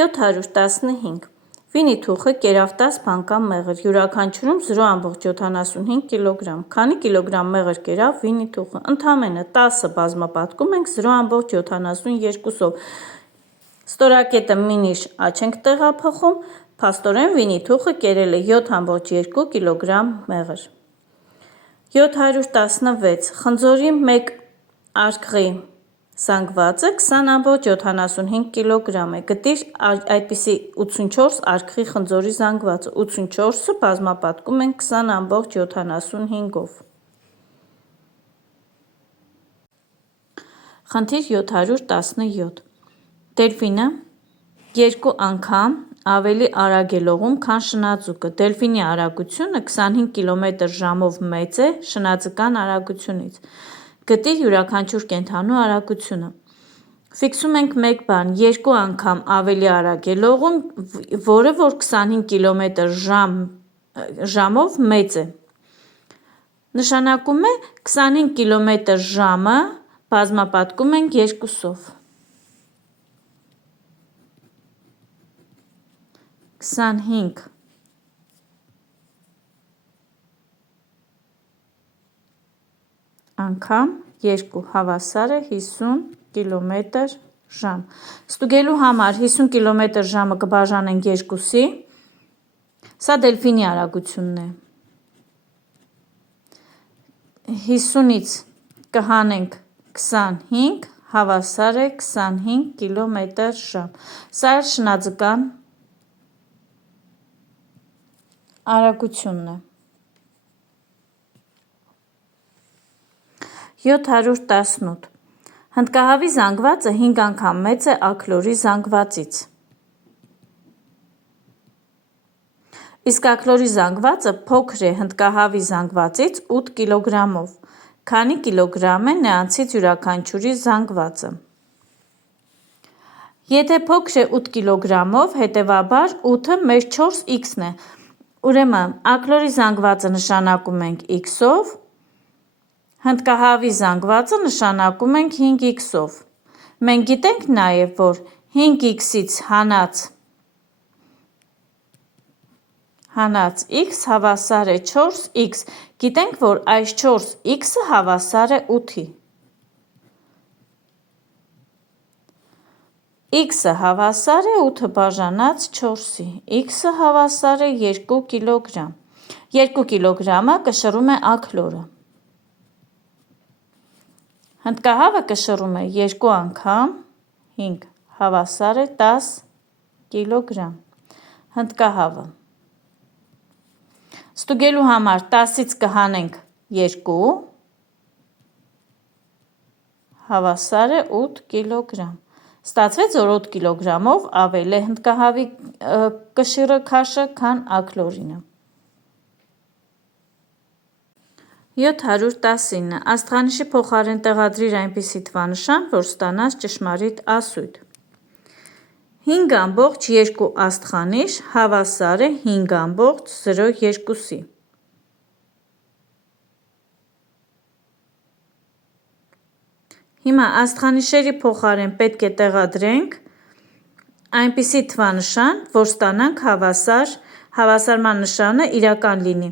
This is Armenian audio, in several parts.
715 Վինիթուխը կերավ 10 բանկան մեղր, յուրաքանչյուրում 0,75 կիլոգրամ, քանի կիլոգրամ մեղր կերավ Վինիթուխը, ընդամենը 10-ը բազմապատկում ենք 0,72-ով, ստորակետը մինիշ աջ ենք տեղափոխում, փաստորեն Վինիթուխը կերել է 7,2 կիլոգրամ մեղր։ 716 Խնձորի 1 արկղի զանգվածը 20,75 կիլոգրամ է, գտիր այդպիսի 84 արկղի խնձորի զանգվածը, 84-ը բազմապատկում ենք 20,75-ով։ Խնդիր 717 Դելֆինը երկու անգամ ավելի արագ է լողում, քան շնաձուկը, դելֆինի արագությունը 25 կմ/ժ-ով մեծ է շնաձկան արագությունից, գտիր յուրաքանչյուր կենդանու արագությունը։ Ֆիքսում ենք մեկ բան, երկու անգամ ավելի արագ է լողում, որը որ 25 կմ/ժ-ով մեծ է։ Նշանակում է 25 կմ/ժ-ը բազմապատկում ենք 2-ով։ 25 անգամ 2 հավասար է 50 կմ/ժ։ Ստուգելու համար 50 կմ/ժ-ը կբաժանենք 2-ի, սա դելֆինի արագությունն է, 50-ից կհանենք 25, հավասար է 25 կմ/ժ, սա էլ շնաձկան արագությունն է։ 718 Հնդկահավի զանգվածը 5 անգամ մեծ է աքլորի զանգվածից։ Իսկ աքլորի զանգվածը փոքր է հնդկահավի զանգվածից 8 կիլոգրամով, քանի կիլոգրամ է նրանցից յուրաքանչյուրի զանգվածը։ Եթե փոքր է 8 կիլոգրամով, հետևաբար 8-ը մեր 4x-ն է, ուրեմն աքլորի զանգվածը նշանակում ենք x-ով, հնդկահավի զանգվածը նշանակում ենք 5x-ով։ Մենք գիտենք նաև, որ 5x-ից հանած x հավասար է 4x, գիտենք, որ այս 4x-ը հավասար է 8-ի։ X-ը հավասար է 8 բաժանած 4-ի, x-ը հավասար է 2 կիլոգրամ, 2 կիլոգրամը կշռում է աքլորը։ Հնդկահավը կշռում է 2 անգամ 5, հավասար է 10 կիլոգրամ, հնդկահավը։ Ստուգելու համար 10-ից կհանենք 2, հավասար է 8 կիլոգրամ։ Ստացվեց, որ 8 կիլոգրամով ավել է հնդկահավի կշիռը քաշը, քան աքլորինը։ 719 Աստղանշի փոխարեն տեղադրիր այնպիսի թվանշան, որ ստանաս ճշմարիտ ասույթ։ 5,2 աստղանիշ հավասար է 5,02-ի։ Հիմա աստղանիշերի փոխարեն պետք է տեղադրենք այնպիսի թվանշան, որ ստանանք հավասարման նշանը իրական լինի։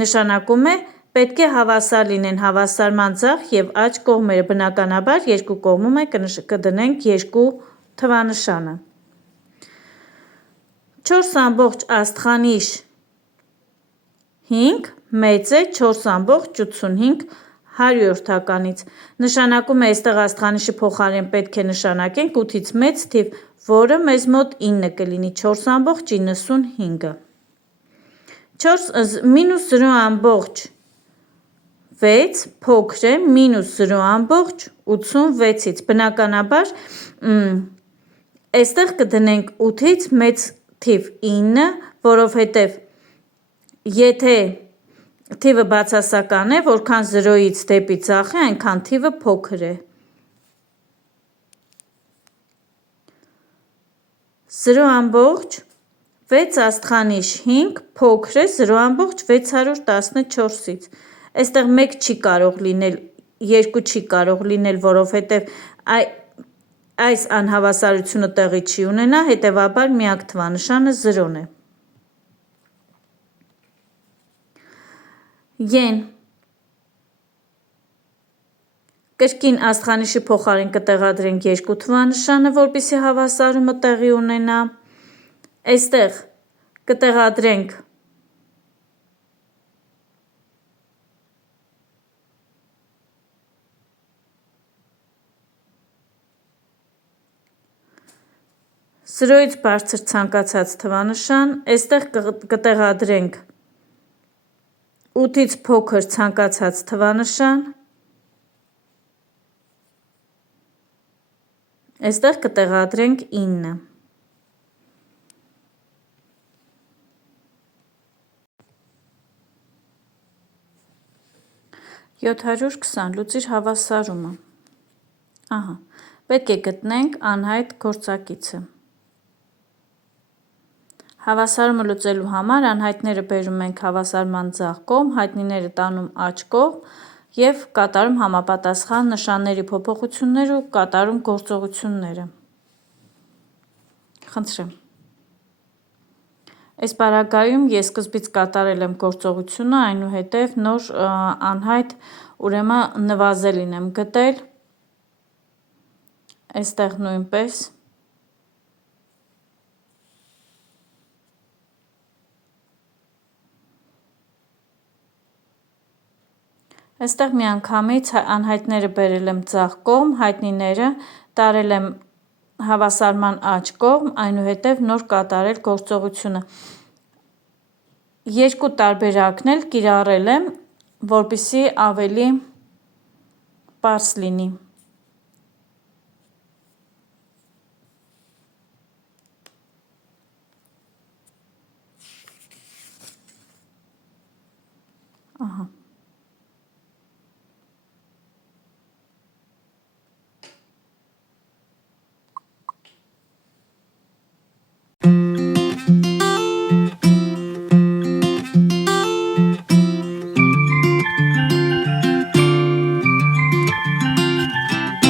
Նշանակում է պետք է հավասար լինեն հավասարման ձախ և աջ կողմերը, բնականաբար երկու կողմում կդնենք 2 թվանշանը։ 4 աստղանիշ 5 մեծ է 4,85 հարյուրորդականից, նշանակում է այստեղ աստղանիշի փոխարեն պետք է նշանակենք 8-ից մեծ թիվ, որը մեզ մոտ 9 կլինի, 4,95-ը։ Մինուս 0,6 փոքր է մինուս 0,86-ից, բնականաբար այստեղ կդնենք 8-ից մեծ թիվ 9, որովհետև եթե թիվը բացասական է, որքան 0-ից դեպի ձախ է, այնքան թիվը փոքր է։ 0,6 աստղանիշ 5 փոքր է 0,614-ից։ Այստեղ 1 չի կարող լինել, 2 չի կարող լինել, որովհետև այս անհավասարությունը տեղի չի ունենա, հետևաբար միակ թվանշանը 0-ն է։ Են կրկին աստղանիշի փոխարեն կտեղադրենք երկու թվանշանը, որպեսզի հավասարումը տեղի ունենա։ Այստեղ կտեղադրենք Սրոյից բարձր ցանկացած թվանշան, այստեղ կտեղադրենք 8-ից փոքր ցանկացած թվանշան, այստեղ կտեղադրենք 9։ «720 լուծիր հավասարումը։ Պետք է գտնենք անհայտ գործակիցը։ Հավասարումը լուծելու համար անհայտները բերում ենք հավասարման ձախ կողմ, հայտնիները տանում աջ կողմ և կատարում համապատասխան նշանների փոփոխությունները ու կատարում գործողությունները։ Խնդրեմ։ Այս պարագայում ես սկզբից կատարել եմ գործողությունը, այնուհետև նոր անհայտ ուրեմն նվազելին եմ գտել, այստեղ նույնպես։ Այստեղ միանգամից անհայտները բերել եմ ձախ կողմ, հայտնիները տարել եմ հավասարման աջ կողմ, այնուհետև նոր կատարել գործողությունը։ Երկու տարբերակն էլ կիրառել եմ, որպեսզի ավելի պարզ լինի։